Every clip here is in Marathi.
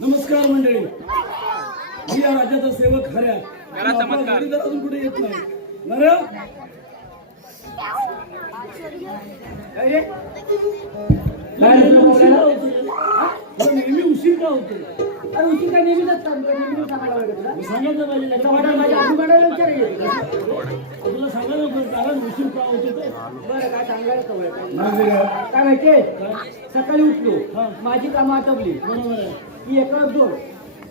नमस्कार मंडळी, मी या राज्याचा सेवक हऱ्या. अजून कुठे येत नाही नऱ्या. नेहमी उशीर का होतो? उशीर काय नेहमीच सांगायला सांगायचं पाहिजे. तुला सांगायला कारण उशीर का होतो ते. बरं काय सांगायला काय माहितीये, सकाळी उठलो, माझी कामं आटपली, बरोबर आहे. की एकच दोन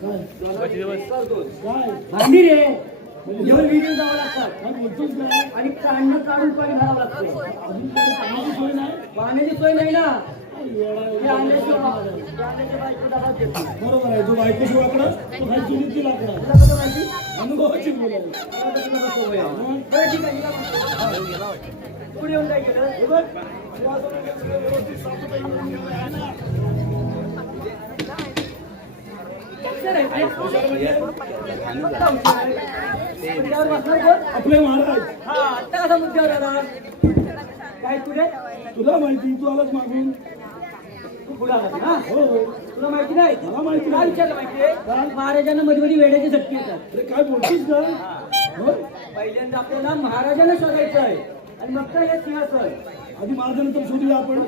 काय भांडी रे घेऊन विहिरीत जावं लागतात काय बोलतोस काय? आणि काढणं काढून पाणी घालावं लागतं. अजून काही कामाची सोय नाही. पाण्याची सोय नाही ना. येडा- ते आणल्याशिवाय बायको डबा देत नाही. बरोबर आहे. जो बायकोशी वाकडा तो काही चुलीची लाकडा. तुला कसं माहिती? अनुभवाची बोलायला. तुला कसं सवय आहे? बरं ठीक आहे, हिला म्हणतो. पुढे येऊन काय केलं? हे बघ, तुला असं नाही का सगळं व्यवस्थित साफसफाई करून ठेवलं आहे ना? हुशार आहे काय? हुशार म्हणजे आत्ता हुशार आहे. मुद्द्यावर बसणार कोण? आपले महाराज. हा, आत्ता कसा मुद्द्यावर आला? काय तुझे तुला माहिती, तू आलाच मागून. तू पुढे आला ना? हो हो. तुला माहिती नाही? मला माहिती काय नाही. विचारलं माहितीये? महाराजांना मध्ये मध्ये वेड्याची झटके येतात. अरे काय बोलतोस का? हो? पहिल्यांदा आपल्याला महाराजांना शोधायचं आहे आणि मग काय हे सिंहासन. आधी महाराजांना तर शोधूया आपण.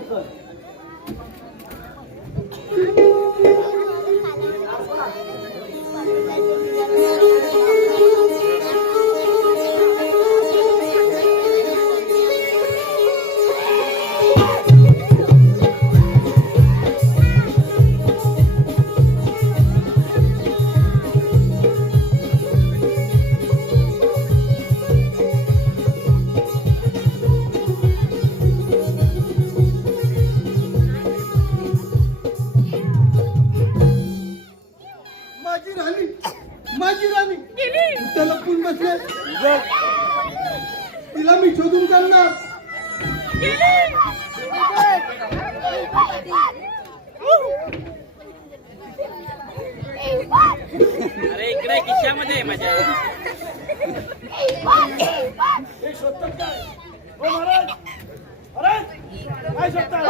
माझी राणी त्याला लपून बसले. तिला मी शोधून काढणार. अरे इकडे खिशामध्ये आहे माझ्या. हे शोधतात काय? हो महाराज. महाराज, काय शोधतात?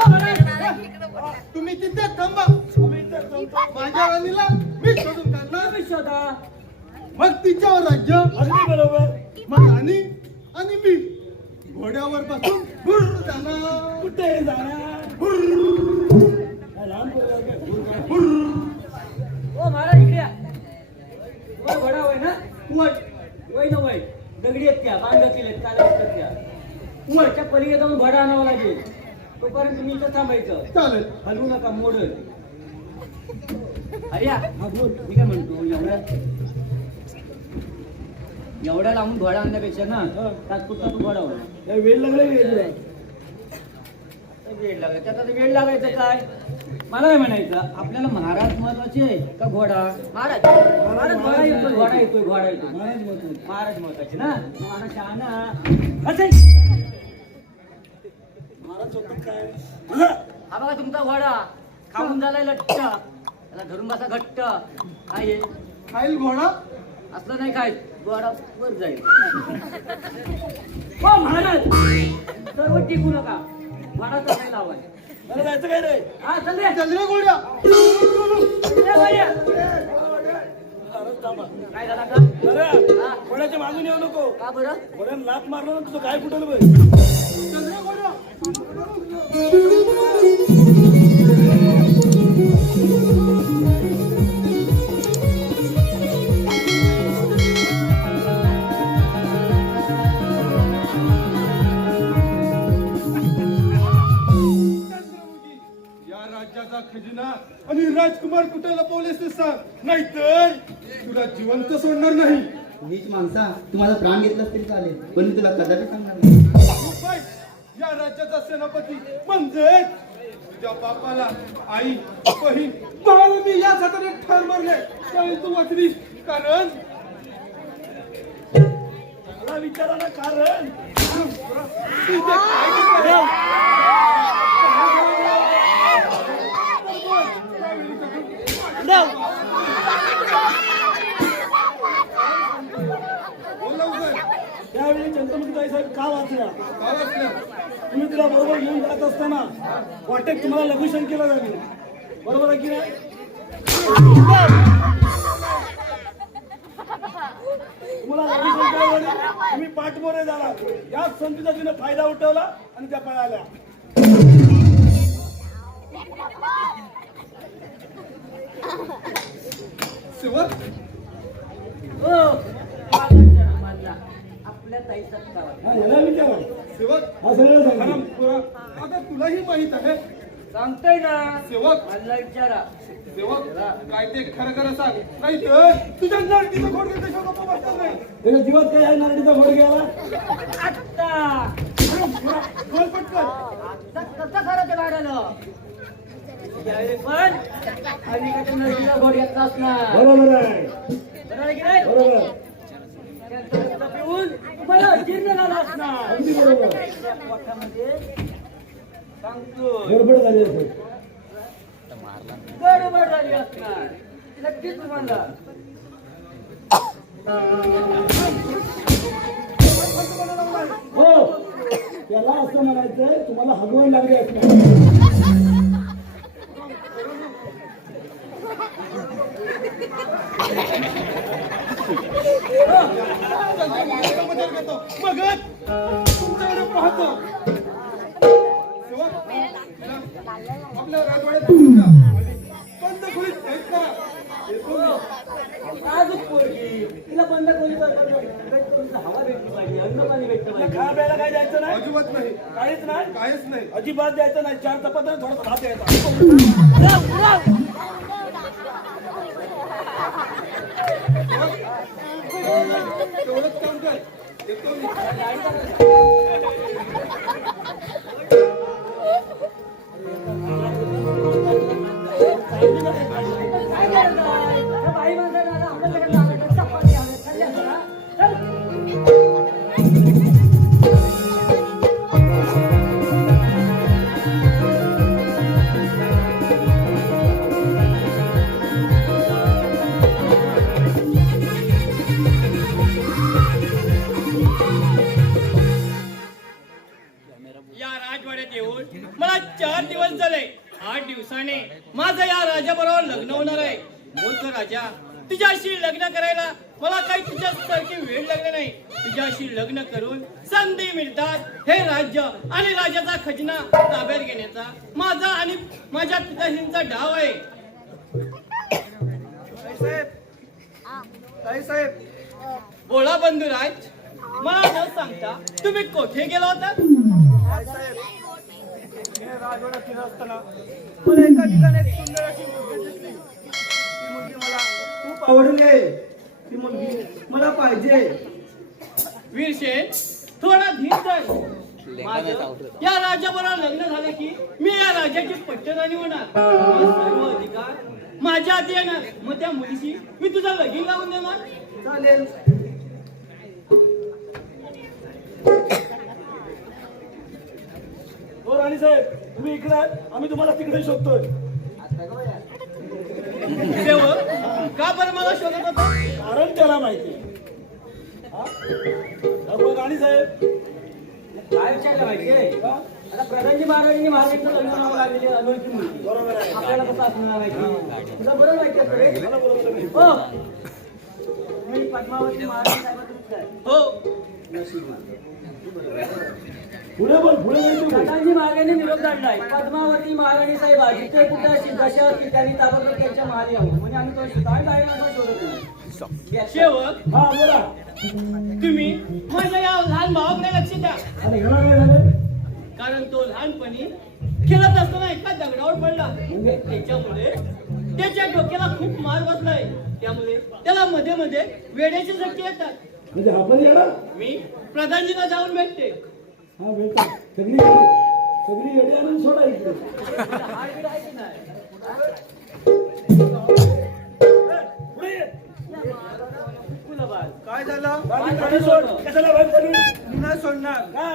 तुम्ही तिथे थांबा. आम्ही इथं थांबतो. माझ्या राणीला मी शोधून काढणार. तुम्ही शोधा. मग तिच्यावर राज्य, अगदी बरोबर. मग राणी आणि मी घोड्यावर बसून भुर्र जाणार. कुठे जाणार? काय लहान पोरं आहे काय? ओ महाराज इकडे या. तुम्हाला घोडा होय ना? वय वय ना वय. दगडी आहेत त्या, बांधतील आहेत, काल्या असतात त्या. वरच्या पलीकडे जाऊन घोडा आणावा लागेल. तोपर्यंत तुम्ही इथं थांबायचं. चालेल. हलवू नका, मोडल. अरे या. हा बोल. मी काय म्हणतो, एवढ्या लांबून घोडा आणण्यापेक्षा ना तात्पुरता तू घोडा होय. काय वेळ लागला का तुला? वेळ लागायचा. आता ते वेळ लागायचं काय? मला काय म्हणायचं, आपल्याला महाराज महत्वाचे का घोडा? महाराज घोडा येतोय, घोडा येतोय, घोडा येतोय. महाराज महत्वाचे. महाराज महत्वाचे ना. महाराज शहाणा असे. महाराज शोधतात काय? हा बघा तुमचा घोडा खाऊन झालाय लट्ट. त्याला धरून बसा घट्ट. काय आहे? खाईल घोडा. असलं नाही काय, घोडा वर जाईल. हो महाराज, सर्व टिकू नका. घोडा तर लावाय. अरे जायचं काय रे? हा चल रे. चल रे घोड्या. ये बाया. महाराज थांबा. काय झाला का? अरे हा. कोणाच्या मागून येऊ नको. का बरं? कोणाला लात मारलं ना तुझं काय फुटलं बघ. चल रे घोड्या. या राज्याचा खजिना आणि राजकुमार कुठे लपवलेस ते सांग, नाहीतर तुला जिवंत सोडणार नाही. नीच माणसा, तू माझा प्राण घेतलास तरी चालेल, पण मी तुला कदापि सांगणार नाही. बाई, या राज्याचा सेनापती म्हणजे तुझ्या बापाला आई बहीण भाऊ मी या हाताने ठार मारले त्यावेळी तू वाचलीस. कारण मला विचारा ना कारण. तुझे काय केलं? बोल लवकर. त्यावेळी चंद्रमुखी साहेब का वाचल्या? का वाचलं? तुम्ही तिला बरोबर घेऊन जात असताना वाटेत तुम्हाला लघुशंकेला झाली. बरोबर आहे की नाही? तुम्हाला लगेच समजावं नाही. तुम्ही पाठमोरे झाला. या संधीचा तिने फायदा उठवला आणि त्या पळाल्या. सेवक हो माझा विचार माझा आपल्या ताईचा गावात हा, याला विचारा. सेवक हा सगळं सांगा. खरं पुरा आता तुलाही माहित आहे सांगतोय ना सेवक मला विचारा सेवक काय ते खरं खरं सांग नाही तर तुझ्या नडकीचं खोड घेते शोक बसतो नाही त्याच्या जीवात काय आहे नारळीचा घोड घ्यायला? आत्ता बोल पटकन आत्ता कसं खरं ते काढायला त्यावेळी पण अनेकाच्या नदीला घोड घेतला असणार बरोबर आहे. बरोबर आहे की नाही बरोबर. त्यांचं रक्त पिऊन तुम्हाला जीर्ण झाला असणार अगदी बरोबर. त्या पोटामध्ये सांगतो गडबड झाली असेल. गडबड झाली असणार नक्कीच तुम्हाला हो त्याला असं म्हणायचंय तुम्हाला हगवण लागली असणार. मग तुमच्याकडे पाहतो सेवक आपल्या राजवाड्यात बंद खोलीत भेट करा येतो मी. आजच पोरगी तिला बंद कोणी हवा भेटली पाहिजे अन्न पाणी भेटलं तुला पाहिजे खाया प्यायला काय द्यायचं नाही? अजिबात नाही काहीच नाही. काहीच नाही अजिबात द्यायचं नाही. 4 चपात्या थोडासा भात द्यायचा. तेवढंच काम कर येतो मी. काय करताय बाई माणसाला आपल्याकडे लागत चपाती हवे खाल्ली असं ना चल या राजवाड्यात येऊन मला 4 दिवस झाले. 8 दिवसाने माझं या राजाबरोबर लग्न होणार आहे. बोलतो राजा तुझ्याशी लग्न करायला मला काही तुझ्यासारखी वेळ लागली नाही. तुझ्याशी लग्न करून संधी मिळतात हे राज्य आणि राजाचा खजिना ताब्यात घेण्याचा माझा आणि माझ्या पिताजींचा डाव आहे. बोला बंधुराज मला न सांगता तुम्ही कोठे गेला होता? राजवाड्यात फिरत असताना मला एका ठिकाणी एक सुंदर अशी मुलगी दिसली. ती मुलगी मला खूप आवडली. ती मुलगी मला पाहिजे. वीरशेन थोडा धीर धर. माझं या राजाबरोबर लग्न झालं की मी या राजाची पट्टराणी होणार. मग सर्व अधिकार माझ्या हाती येणार. मग त्या मुलीशी मी तुझा लगीन लावून देणार. चालेल. हो राणी साहेब तुम्ही इकडे आहात. आम्ही तुम्हाला तिकडे शोधतोय. सेवक का बरं मला शोधत होता? कारण त्याला माहिती आहे. हा? अहो, राणी साहेब काय विचारलं माहितीये आता प्रधानजी महाराजांनी महाराजांचं लग्न नाव लागलेली अनोळखी मुलगी बरोबर आहे. आपल्याला कसं असणार माहिती तुला बरं माहिती असतं रे मला बरोबर आहे. हो तुम्ही पद्मावती महाराज साहेबांचं काय हो पुढे बोल पुढे जायचं बोल. प्रधानजी महाराजांनी निरोप काढलाय पद्मावती महाराणी साहेब जिथे कुठे अशी दशा असतील त्यांनी ताबडतोब त्यांच्या महाली यावं म्हणजे आम्ही तो काय काय माझा शोधत नाही सेवक हा बोला. तुम्ही माझ्या या लहान भावाकडे लक्ष द्या. आणि ह्याला काय झालं? कारण तो लहानपणी खेळत असताना एका दगडावर पडला. त्याच्यामुळे त्याच्या डोक्याला खूप मार बसलाय. त्यामुळे त्याला मध्ये मध्ये वेड्याची झटके येतात. म्हणजे हा पण येणार? मी प्रधानजीला जाऊन भेटते. हा भेटतो. सगळी येडी आणून सोडा इकडे. हाडबीड आहे की नाही पुढे ये. कुलबाज काय झालं बाजू खाली सोड. कशाला बाहेर काढून? मी नाही सोडणार का?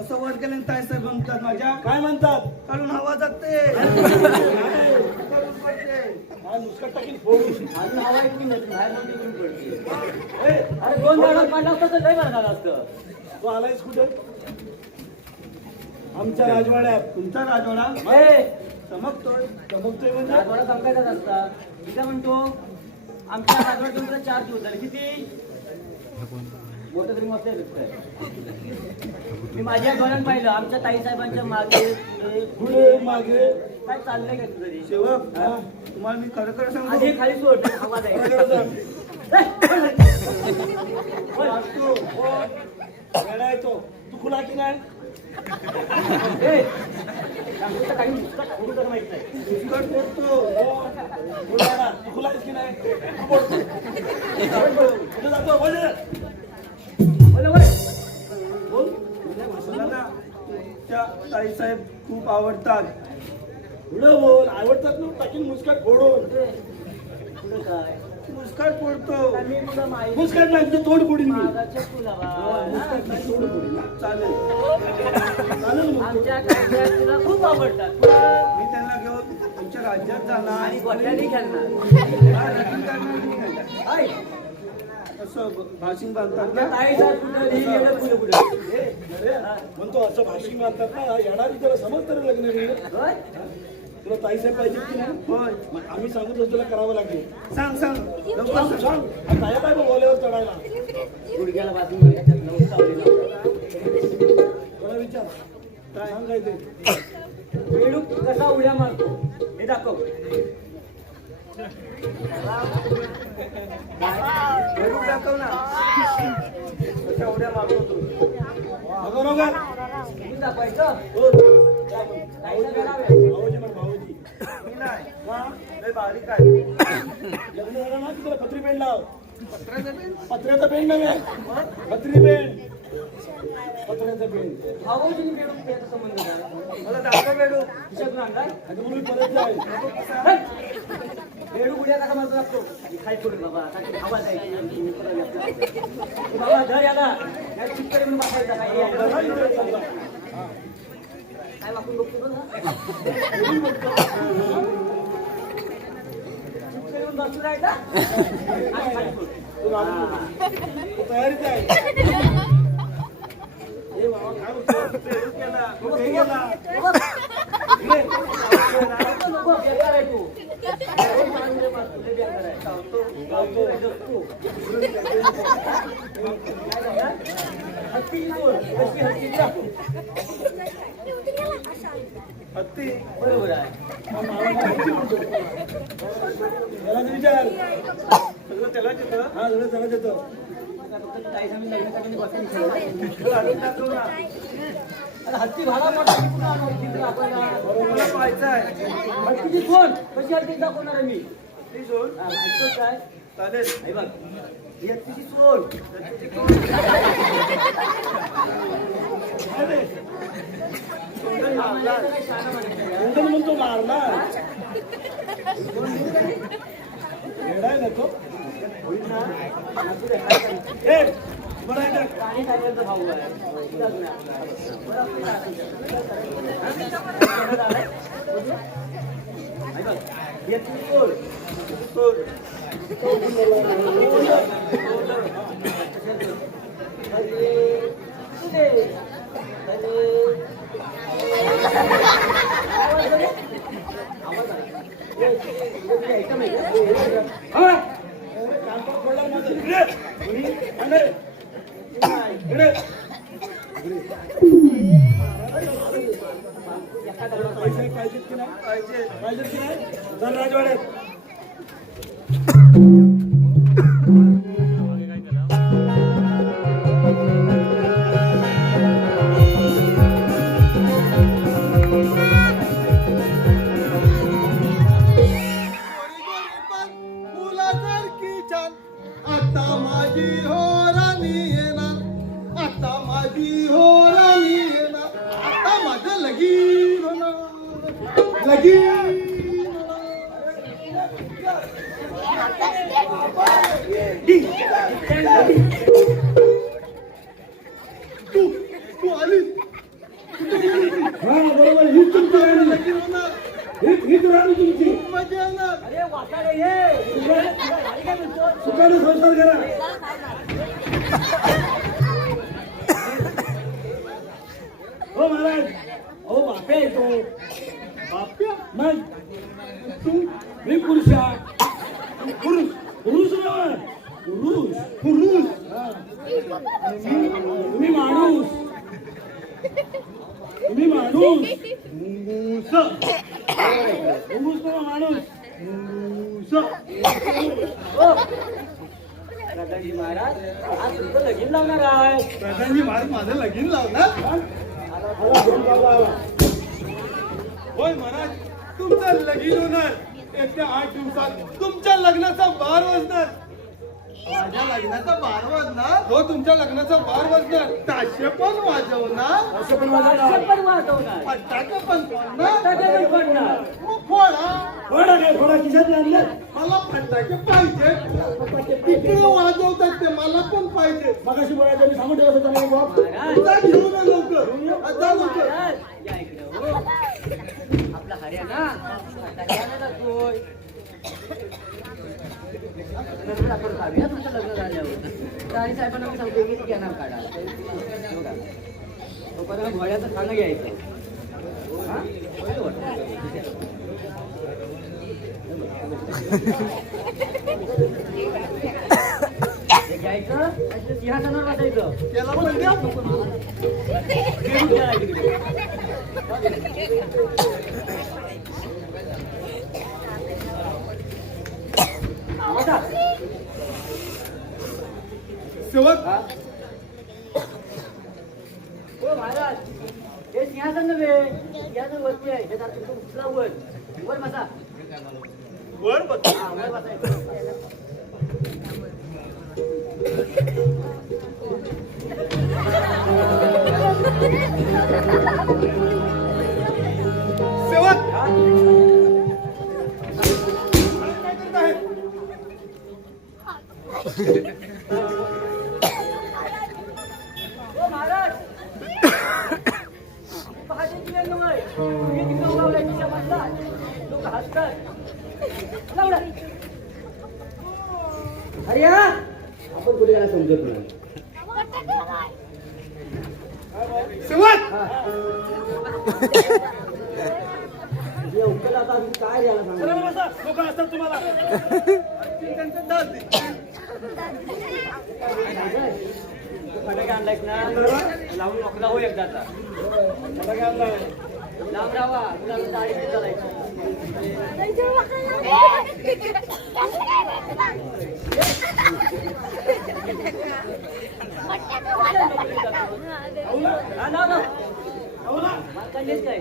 असं वर केलं ताय साहेब म्हणतात माझ्या काय म्हणतात? काढून हवा जाते काय मुस्कट टाकीन फोडून. अजून हवा इतकी नसते बाहेर मोठी करून पडते ए, अरे 2 झाडात पाडलं असतं तर लय बरं झालं असतं तू आलायस कुठे? आमच्या राजवाड्यात. तुमचा राजवाडा ए चमकतोय म्हणजे राजवाडा चमकायचाच असता. मी काय म्हणतो, आमच्या राजवाडा तुमचा 4 दिवस झाले. किती मोठं तरी मस्त आहे. मी माझ्या डोळ्यात पाहिलं आमच्या ताईसाहेबांच्या मागे पुढे मागे काय चाललंय काय तुझं ते? सेवक तुम्हाला मी खरं खरं सांगतो आधी खाली सोड आवाज आहे. वेळा येतो तू खुला की नाही काही नुसतं टाकून तर माहित नाही. दुष्काळ पडतो तू खुला की नाही तू पडतो कुठे जातो बोल बोला बोल. बोल. मला ना त्या ताईसाहेब खूप आवडतात. पुढे बोल आवडतात ना टाकीन मुस्काट फोडून पुढं काय? मुस्काट फोडतो. काय मी तुला माहिती मुस्काट नाही तुझं तोड फोडीन मी मागाच्या तुला बा. मुस्काट नाही तोड फोडीन ना. चालेल. चालेल मग आमच्या कांद्या तुला खूप आवडतात. तुला मी त्यांना घेऊन तुमच्या राज्यात जाणार आणि गोट्याने खेळणार. हा, रनिंग करणार मी. काय? असं भाषिंग बांधतात आमच्या ना. ताईचा कुठं लिहिलेलं पुढे पुढे. म्हणतो असं भाषिक मानतात ना येणारी त्याला समज तरी लग्न नाही होय? तुला ताईसाहेब पाहिजे की नाही होय. मग आम्ही सांगू तसं तुला करावं लागेल सांग सांग लवकर सांग. सांग ताया काय बोलावर चढायला गुडघ्याला बाजूला त्यातलं उतावलेलं. मला विचार काय सांग काय ते बेडूक कसा उड्या मारतो हे दाखव. बेडूक दाखव ना. कशा उड्या मारतो तू. बरोबर तुम्ही दाखवायचं. हो ताईला करावे. भाऊजी मग भाऊजी मी नाही. लय बारीक आहे. लग्न झालं ना की त्याला पत्री पेंड लाव पत्र्याचा पेंड नव्हे पत्री पेंड पत्र्याचा पेंड भाऊजीने बेडूक त्याचा संबंध झाला. मला दाखव बेडूक. खिशातून आणलाय. आणि म्हणून परत जाईल बेडूक उड्या कसा मारतो लागतो. खाली सोडून बाबा काही आवाज आहे. बाबा धर याला या चित्तरी म्हणून बसायचा काय काय वाकून बघतो ना. चित्तरी म्हणून बसू राहायचा. आणि खाली सोड. तयारीच आहे हे बाबा काय म्हणतो बेडूक केला. बघ, हे बघ, गेला. बघ. नको, बेकार आहे तू. रोज मारून मारतो, लय बेकार आहे. चावतो, जगतो. काय करणार? हत्तीची जोड. कशी हत्तीची दाखव. हत्ती. बरोबर आहे. त्याला विचार सगळं त्यालाच येतं. हा सगळं त्याला देतो आता फक्त काही समजून लग्नासाठी मी बसायला ठेवलं. आणून दाखव ना. आता हत्ती भाडा मोठा कुठं आणू हत्तीचं दाखवायला? मला पाहायचं आहे. हत्तीची जोड कशी हत्ती दाखवणार आहे मी. ती सोड. हा, ऐकतोस काय? चालेल. हे बघ ही हत्तीची जोड. म्हणायचं काय शहाणा म्हणायचं काय? कोणतं म्हणतो मारणार येडाय ना तो होईल ना? असू दे, काय करायचं? हे बरं आहे का? प्राणी कार्याचा भाऊ आहे. इलाज नाही आपला. बरं, आपण काय करायचं? हे बघ, ही हत्तीची जोड. सोड. हा अरे कानपाट पडला माझा इकडे आणि इकडे पैसे पाहिजेत की नाही पाहिजेत की नाही चल राजवाड्यात आता माझी हो राणी येणार आता माझी हो राणी येणार आता माझं लगीन होणार लगीन तू तू आली हा बरोबर ही तुमची राणी लगीन होणार हीच राणी तुमची मजा येणार अरे वाटाडे ये. तुला गाडी काय म्हणतो? सुखाने संसार करा हो महाराज हो बाप्या येतो बाप्या मग मी पुरुष आहे. पुरुष पुरुष नव्हे. पुरुष पुरुष हा. तुम्ही माणूस. तुम्ही माणूस. मुंगूस मुंगूस नव्हे, माणूस. प्रधानजी महाराज आज तुमचं लगीन लावणार आहे. प्रधानजी महाराज माझं लगीन लावणार. होय महाराज, तुमचं लगीन होणार. येत्या 8 दिवसात तुमच्या लग्नाचा बार वाजणार. माझ्या लग्नाचा बार वाजणार. हो, तुमच्या लग्नाचा बार वाजणार. ताशे पण वाजवणार. पण वाजवणार. फटाके पण फोडणार. फटाके पण फोडणार. मग फोडा. थोडा काय थोडा खिशात आणलं. मला फटाके पाहिजे. तिकडे वाजवतात ते, मला पण पाहिजे. मगाशी बोलायचं मी सांगून ठेवत होतो नाही बाप. महाराज जा घेऊन ये लवकर. जा लवकर. महाराज, या इकडे हो. आपला हरियाणा फटाके आणायला जातोय. नंतर आपण काढूया तुमचं लग्न झाल्यावर. आणि साहेबांना मी सांगतो की घेणार काढा. तोपर्यंत घोड्याचं खाणं घ्यायचं. हा? पहिलं वाटतं. हे घ्यायचं आणि ते सिंहासनावर बसायचं. त्याला पण द्या. खेळून द्या इकडे. बसा. सेवक, हा? हो महाराज, हे सिंहासन नव्हे, सिंहासन वरती आहे. हे जातो उचला वर. वर बसा. वर बस. हा, वर बसायचं. सेवक, हा? काय करत आहे? हो महाराज, पहाटेची वेळ नव्हे. तुम्ही तिथं लावलाय खिशामधला. लोक हसतात. लावला. अरे या, आपण कुठे गेला समजत नाही. सेवक, हे उकल आता अजून काय याला चला सांगा. बसा. लोक असतात तुम्हाला. त्यांचं दाद दे. फटाके आणलायस ना, लावून नोकरा हो एकदाचा. फटाके आणलाय. लांब राहा, तुला दाढी बी चालायची. हा, लाव, लाव. हो ना? मला काढलीस काय?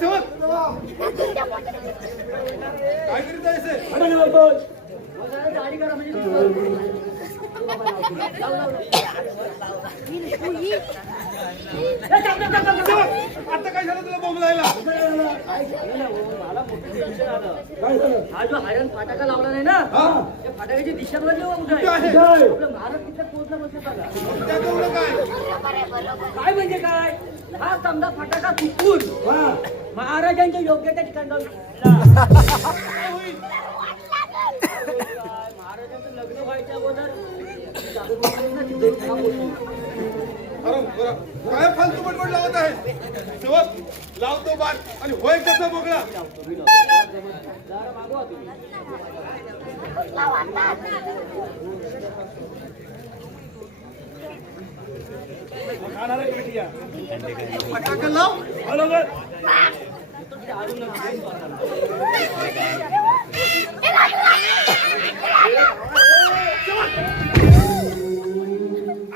सेवक, काय करीत आहेस हे? फटाके लावतोय. दाढी करा म्हणजे लाव, लाव, लाव. सेवक, आता काय झालं तुला बोंबलायला? काय झालं ना हो, मला मोठं टेन्शन आलं. काय झालं? हा जो हायरन फाटाका लावला नाही ना, हा. त्या फाटाक्याची दिशा बदली हो कुठे कुठे आहे? आहे? काय? आपलं महाराज तिथे पोहोचला बसले बघा. त्यात एवढं काय? काय म्हणजे काय? हा समजा फटाका चुकून हा. महाराजांच्या योग्य त्या ठिकाणी जाऊन काय होईल? महाराजांचं लग्न व्हायच्या अगोदर जादू बोलली ना, तिथे एक काम होती. अरे बरं, काय फालतू बडबड लावत आहे? सेवक, लावतो बाण आणि होय कसा बोगळा. जरा मागवा तुम्ही. खाणार आहे पेटी या. फटाका लाव. बरोबर.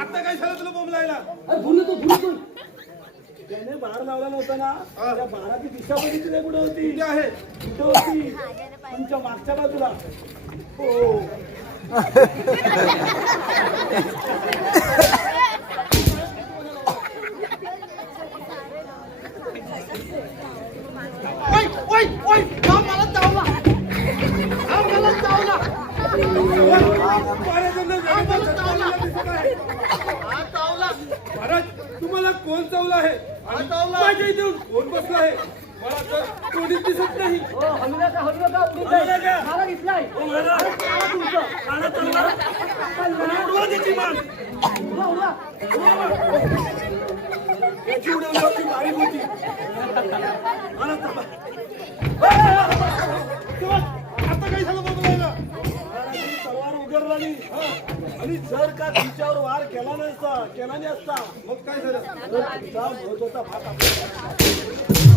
आता काय झालं तुला बोंबलायला? अरे भुलू तो, भुलू तो. त्याने बार लावला नव्हता ना, हा. त्या बाराची दिशा बघितली कुठे होती? कुठे आहे? कुठे होती? तुमच्या मागच्या बाजूला. हो. ओय, ओय, ओय, हा मला चावला. हा मला चावला. महाराजांना वेगळा चावला दिसत आहे. हा चावला. महाराज, तुम्हाला कोण चावला आहे? आणि माझ्या इथे येऊन कोण बसला आहे? मला तर कोणीच दिसत नाही. हो हलू नका उडीत जाईल. मला दिसलाय. अरे, काळा तुमचं. उडवा त्याची मान. उडवा. याची उडवण्याची बारीक होती. मला थांबा. आता काय झालं बघायला? महाराजांनी तलवार उगारली आणि जर का तिच्यावर वार केला नसता मग काय झालं? तर तिचा महत्वाचा भाग आपल्याला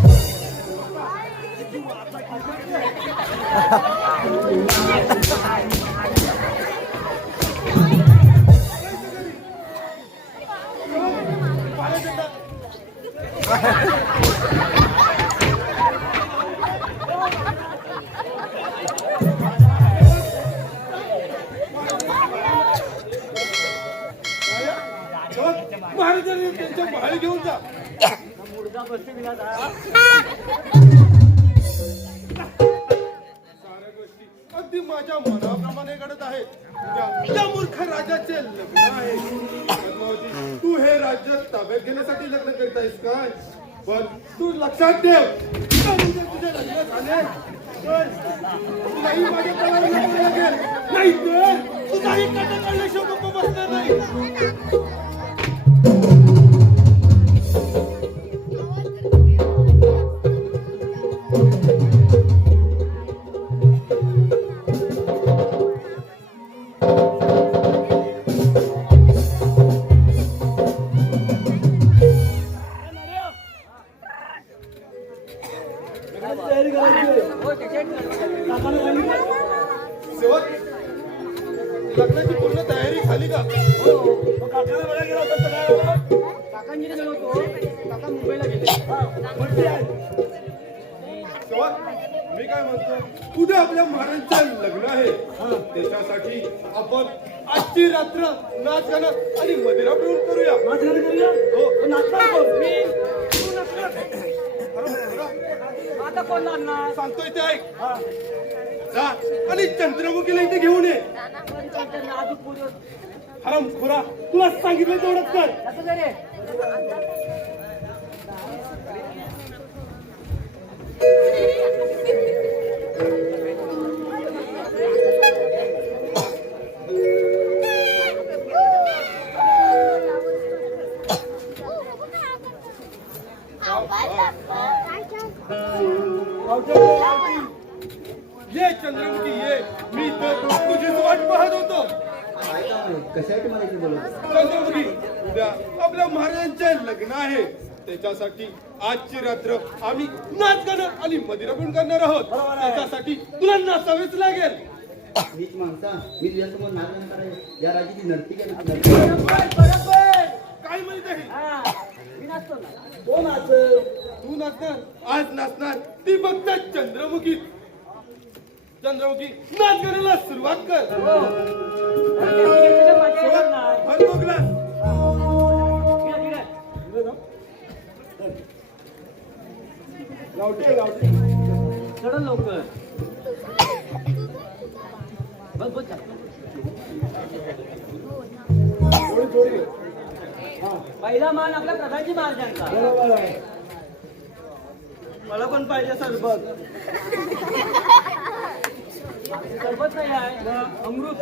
महाराजांनी त्यांच्या बाहेर घेऊन जा. मुडदा बसते विलास. साऱ्या गोष्टी अगदी माझ्या मनाप्रमाणे घडत आहेत. त्या मूर्ख राजाचे लग्न आहे. पद्मावती, तू हे राज्य ताब्यात घेण्यासाठी लग्न करत आहेस काय? पण तू लक्षात ठेव, जर तुझे लग्न झाले तर तुलाही माझ्या तळाला लग्न लागेल. नाही तर तुझाही काटा काढल्याशिवाय गप्प बसणार नाही. तयारी करायची. हो त्याच्यात काकाने सांगितलं. सेवक, लग्नाची पूर्ण तयारी झाली का? मग काकाने मला गेला होता तर काय झालं? काकांजीने गेलो होतो. काका मुंबईला गेले. म्हटली आहे. सेवक, मी काय म्हणतो, उद्या आपल्या महाराजांचं लग्न आहे. त्याच्यासाठी आपण आजची रात्र नाच गाणं आणि मदिरा पिऊन करूया. नाचगाणी करूया. हो. पण नाचणार कोण? तू नसणार. आता कोण लागणार? सांगतोय ते ऐक. जा आणि चंद्रमुखीला इथे घेऊन ये. नाजूक पुढे हराम खुरा, तुला सांगितलं तेवढंच कर. कसं करे? ये चंद्रमुखी ये. मी तर तुझीच वाट पाहत होतो. कशासाठी मला इथे बोलवलं? चंद्रमुखी, उद्या आपल्या महाराजांचे लग्न आहे. त्याच्यासाठी आजची रात्र आम्ही नाच गाणं आणि मदिरा पिऊन करणार आहोत. त्याच्यासाठी तुला नाचावेच लागेल. मीच माणसा, मी तुझ्यासमोर नाच करायला या राज्याची नर्ती केली. बरोबर. काय माहित आहे? हा, मी नाचतो ना. कोण नाच? तू नाचणार, आज नाचणार ती फक्त चंद्रमुखी. चंद्रमुखी, नाच गाण्याला सुरुवात कर. मजा येणार नाही. भर तो ग्लास. गावठी गावठी. चढ लवकर. बस बस. थोडी थोडी. हा पहिला मान आपल्या प्रधानजी महाराजांचा. बरोबर आहे. मला पण पाहिजे सरबत. सरबत नाही आहे, अमृत.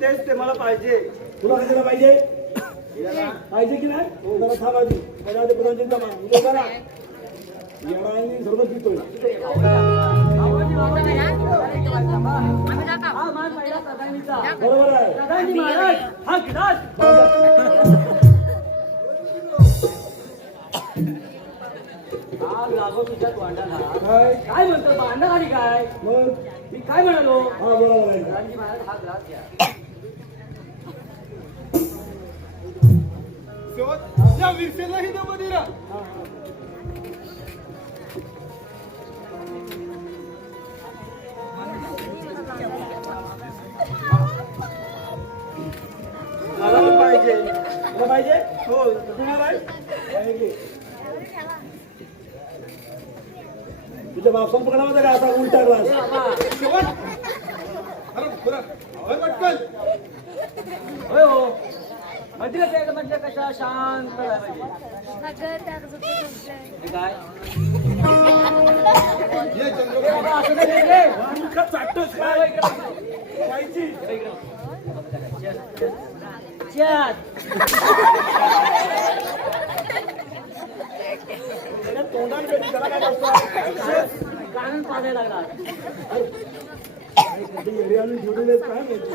तेच ते मला पाहिजे. तुला कशाला पाहिजे? पाहिजे की नाही? जरा थांब आधी. माझ्या आधी प्रधानजींचा मान उद्या करा. येणाऱ्यांनी सरबत पितोय. हा मान पहिला प्रधानीचा. बरोबर आहे. प्रधानजी महाराज हा गिलास. हा लागो तुझ्या तोंडाला. काय? काय म्हणतो भांडण आणि काय? मग मी काय म्हणालो? हा बरोबर आहे. प्रधानजी महाराज हा ग्लास घ्या. सेवक, या विरसेलाही न मदिरा. मला पण पाहिजे. तुला पाहिजे? हो. तुला पाहिजे? तुझ्या बापसान पकडावा का असा उलटा ग्लास? सेवक, अरे बरं, होय पटकन. होय हो. मधील पेग म्हटलं कशा शांत राहायला पाहिजे. हे काय ये चंद्र हे बाबा, असं नाही रे. मूर्ख चाटतोस काय पाहिजे चल. तोंडाने भेटी त्याला काय करतो कानून पाजायला लागला. एरिया जोडून येत काय माहिती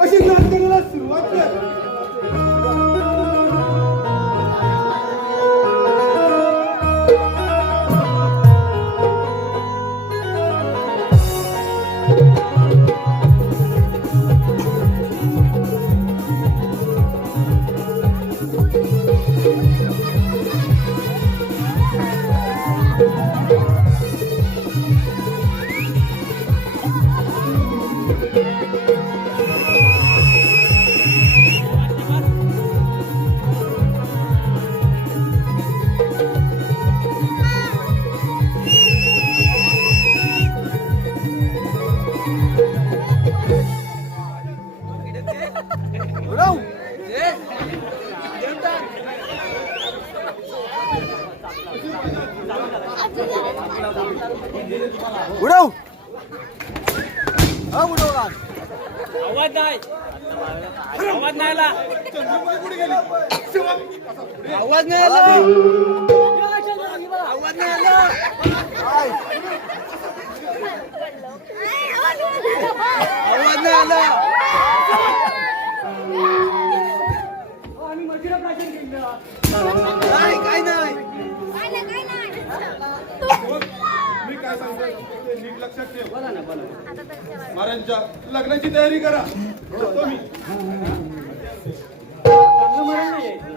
अशी नाच करायला सुरुवात कर. उडव आवाज नाही. आवाज नाही आला. आवाज नाही आला आवाज नाही आला. आवाज नाही आला आम्ही मधील प्राशन केलं. काय नाही मी काय सांगतोय ते नीट लक्षात ठेव. बोला ना बोला. महाराजांच्या लग्नाची तयारी करा. करतो मी. चांगलं मरण नाही यायचं.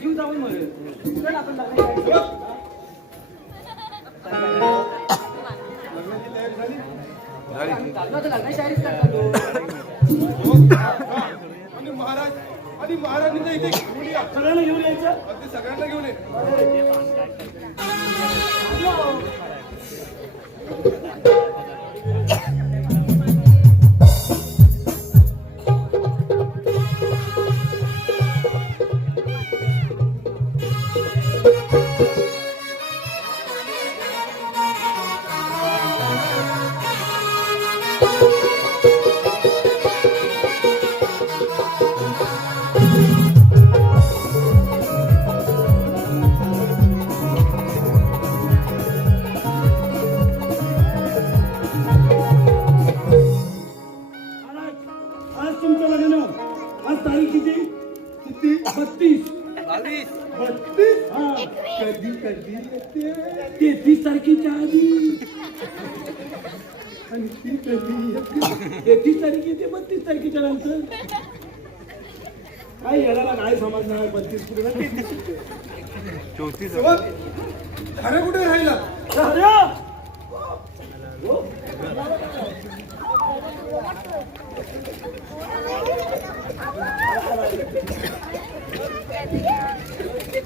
जीव जाऊन मरेल. चल आपण लग्न करायचं. लग्नाची तयारी झाली. आम्ही चाललो तर लग्न शाळेत करतो. आणि महाराज आणि महाराजांच्या इथे मुली आहेत. सगळ्यांना घेऊन यायचं अगदी सगळ्यांना घेऊन ये. आज तुमचं लग्न आज तारीख किती किती 32 हा कधी कधी येते 33 तारखेच्या आधी आणि ती कधी येते 33 तारीख येते 32 तारखेच्या नंतर काय येणारा काय समजणार 32 किलो 34 खरं कुठे राहिला?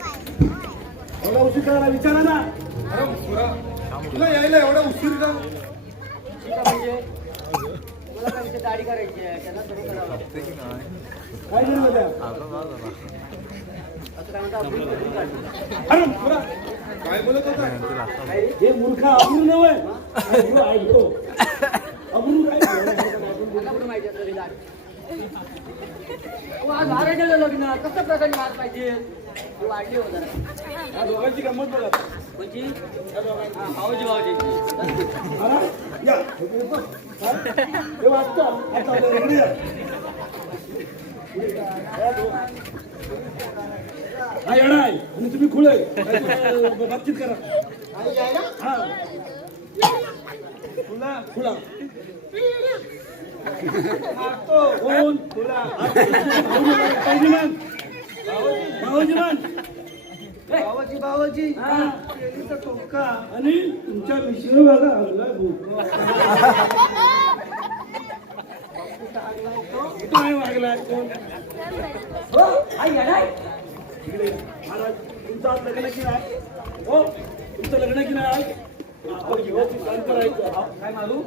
एवढा उशीर करायला विचारा ना अरे सुरा तुला यायला एवढा उशीर का? ठीक आहे म्हणजे मला काय विषय दाढी करायची आहे. त्यांना सुरू करावं. काय झालं उद्या? असं काय म्हणतात आपण कधी काढू. अरे सुरा, काय बोलत होता? हे मूर्ख अब्रू नव्हे ऐकतो अब्रू काय मला कुठं माहिती असतं हे दाढी. आज महाराजांचं लग्न कसं प्रसंग आज पाहिजे तू वाढली हो जरा. या दोघांची गंमत बघा कोणची हा, भाऊजी भाऊजींची. हा? या हे वाचतो आता इकडे या. हा येणं आहे आणि तुम्ही खुळे बातचीत करा हा खुला खुला कोण खुला भाऊजीमान भाऊजीमान बाबाजी बाबाजी हा टोका आणि तुमच्या मिशीवर बघा हल्ला भूक काय वागला कोण हो आई येणार. इकडे महाराज तुमचं आज लग्न की नाही हो तुमचं लग्न की नाही आपण व्यवस्थित काम करायचं. अहो, काय मारू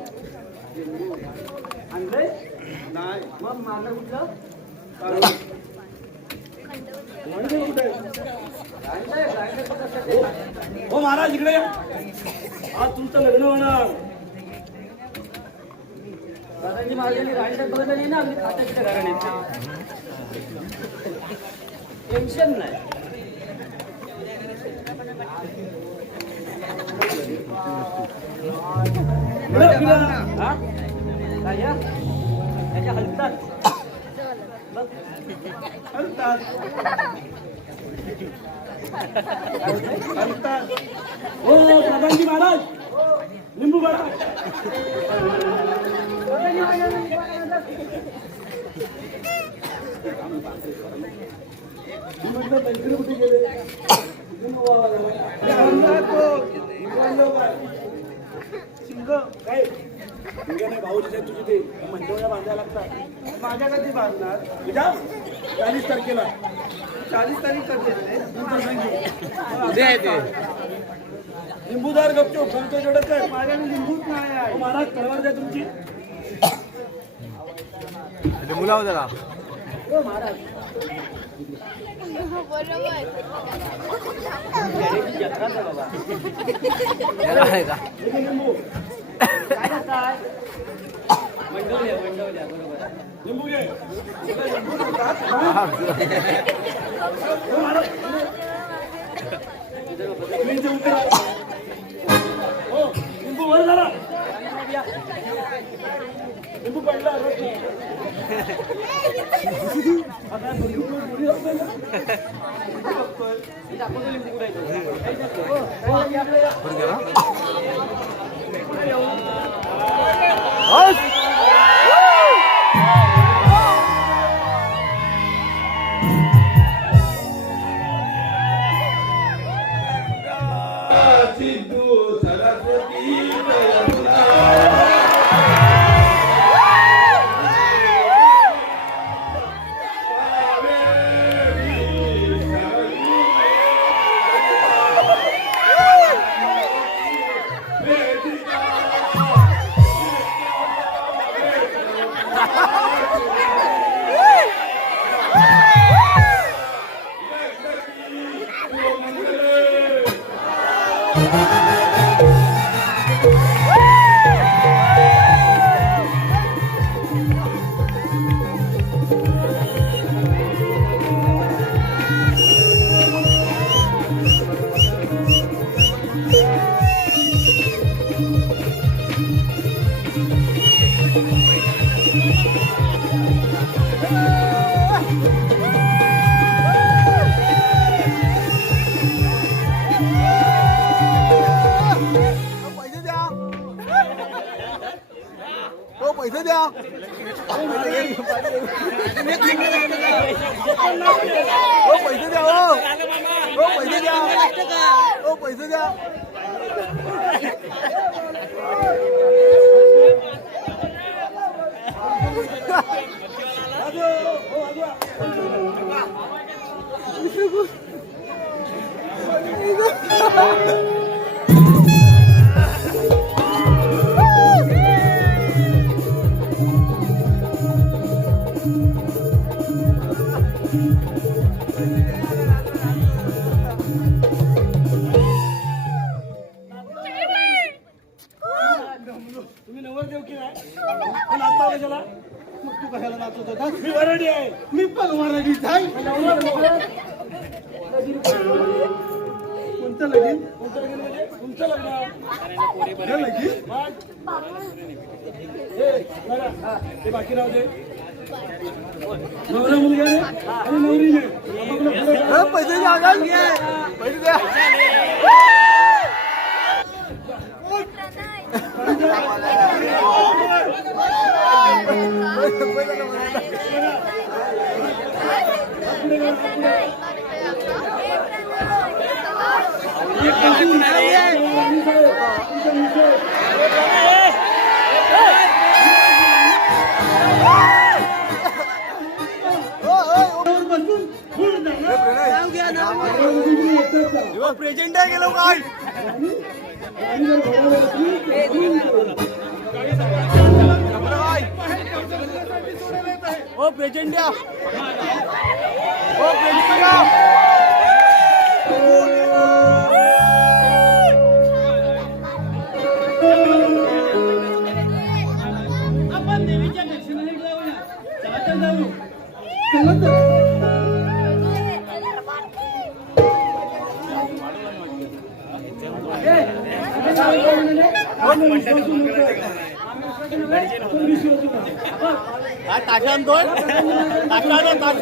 आणलंय नाही मग मारलं कुठलं म्हणजे कुठे आहे? ग्राइंडर कसं ते? हो महाराज इकडे या. आज तुमचं लग्न होणार. दादाजी महाराजांनी ग्राइंडर बघितलं नाही ना आम्ही खात्याच्या घराण्याचे टेन्शन नाही हा? काय या? त्याच्या हलतात बघ. हलतात हलतात. हो दादाजी महाराज लिंबू बाळा. मी म्हटलं पैसे कुठे गेले? लिंबू बाबा झाला. हे हलतात तो. इकडं काय? शिंग काय तुझ्या नाही भाऊजी तुझी ते मंडवल्या बांधायला लागतात. माझ्या कधी बांधणार तुझ्या 40 तारखेला 40 तारीख कधी आहे? उद्या आहे ते. लिंबूदार गपचूप सांगतो तेवढं कर. माझ्याकडे लिंबूच नाही आहे. महाराज तलवार द्या तुमची. हो महाराज खेड्याची जत्राच आहे बाबा इथे लिंबू काय काय मंडवल्या बरोबर आहे. लिंबू घे. लिंबू देतात. हो महाराज तुम्ही इथे उतरा. हो लिंबू वर झाला. लिंबू पडला. आता लिंबू आपल्याला मी दाखवतो लिंबू कुठे सिद्धू सरस्वती पैसे द्या पैसे द्या पैसे द्या पैसे द्या तुम्ही नवरदेव की नाही? पण नाचता कशाला? मग तू कशाला नाचत होता? मी वरडी आहे. मी पण मराठीच आहे. कोणतं लगीन? कोणतं लग्न म्हणजे? तुमचं लग्न. हे लगीन? मग? हे, बघा, ते बाकी राहू दे. नवरा मुलगाने आणि नवरीने आपापलं पुढे करा. पैसे द्या पैसे द्या बसून प्रेझेंट आहे गेलो काय गाडी जर घोड्यावर बसली तर घेऊन जाऊ. ओ प्रेझेंट द्या ओ प्रेझेंट द्या आपण देवीच्या दर्शनाला जाऊया. चला तर जाऊ. चला तर. आपण विश्वासू नव्हतो. आपण विश्वासू नव्हतो. ताशान दोन ताशान ताश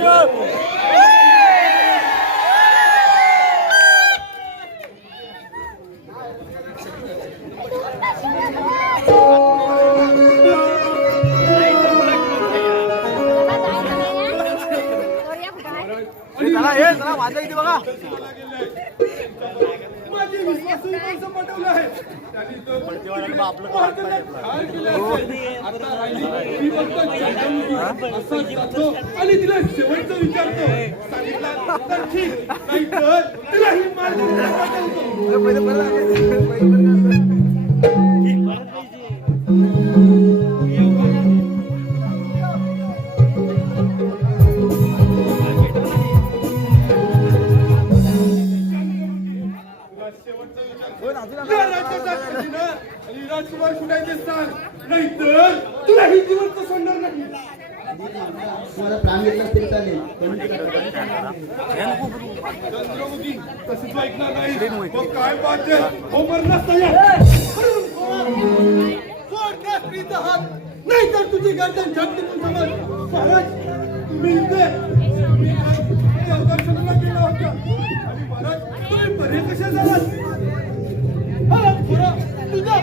चला माझ्या इथे बघा माझी विश्वासू माणसं पटवलं आहे त्यांनी तो ठार केलं असेल. आता राहिली ती फक्त जगदंबी. असं जातो आणि तिला शेवटचं विचारतो. सांगितलं तर ठीक, नाही तर तिला ही आणि राजकुमार कुठायचे सांग, नाही तर तुला ही जिवंत सोडणार नाही. तुम्हाला प्राण घेतला तरी चालेल पण चंद्रमुखी तशीच ऐकणार नाही. मग काय पाहिजे हो मरणास तयार. सोड त्या स्त्रीचा हात, नाही तर तुझी गर्दन झटकून समज. महाराज तुम्ही इथे देवदर्शनाला गेला होता आणि महाराज तुम्ही बरे कसे झालात. तुझा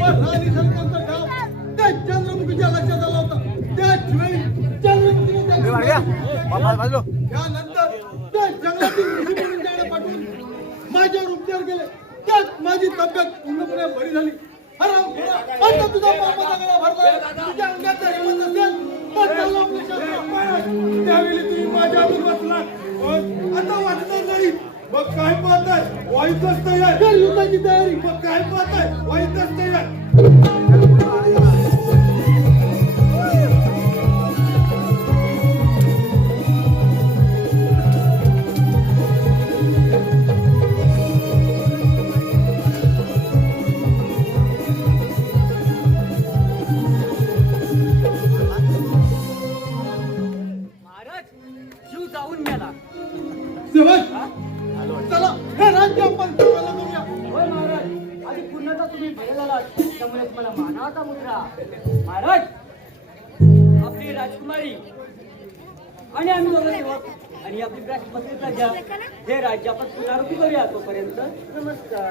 राणी सरकारचा डाव त्या चंद्रमुखीच्या लक्षात आला होता. त्याच वेळी चंद्रमुखीने त्यानंतर त्या जंगलातील ऋषीमुनींच्याकडे पाठवून माझ्यावर उपचार केले. त्यात माझी तब्येत पूर्णपणे बरी झाली. आता तुझा पापाचा गळा भरला. तुझ्या अंगाचा हिंमत असेल तर चालू आपले शास्त्र. त्यावेळी तुम्ही माझ्या हातून वाचला, पण आता वाचणार नाही. मग काय पाहताय, वाईटच तयार. युद्धाची तयारी. मग काय पाहताय, वाईटच तयार. महाराज जीव जाऊन गेला. चला हे राज्य आपण तुम्हाला करूया. होय महाराज, आधी पूर्णता तुम्ही बरे झालात त्यामुळे तुम्हाला मानाचा मुद्रा. महाराज, आपली राजकुमारी आणि आम्ही दोघं सेवक आणि आपली राष्ट्रपती प्रजा हे राज्य आपण पुनरावृत्ती करूया. तोपर्यंत नमस्कार.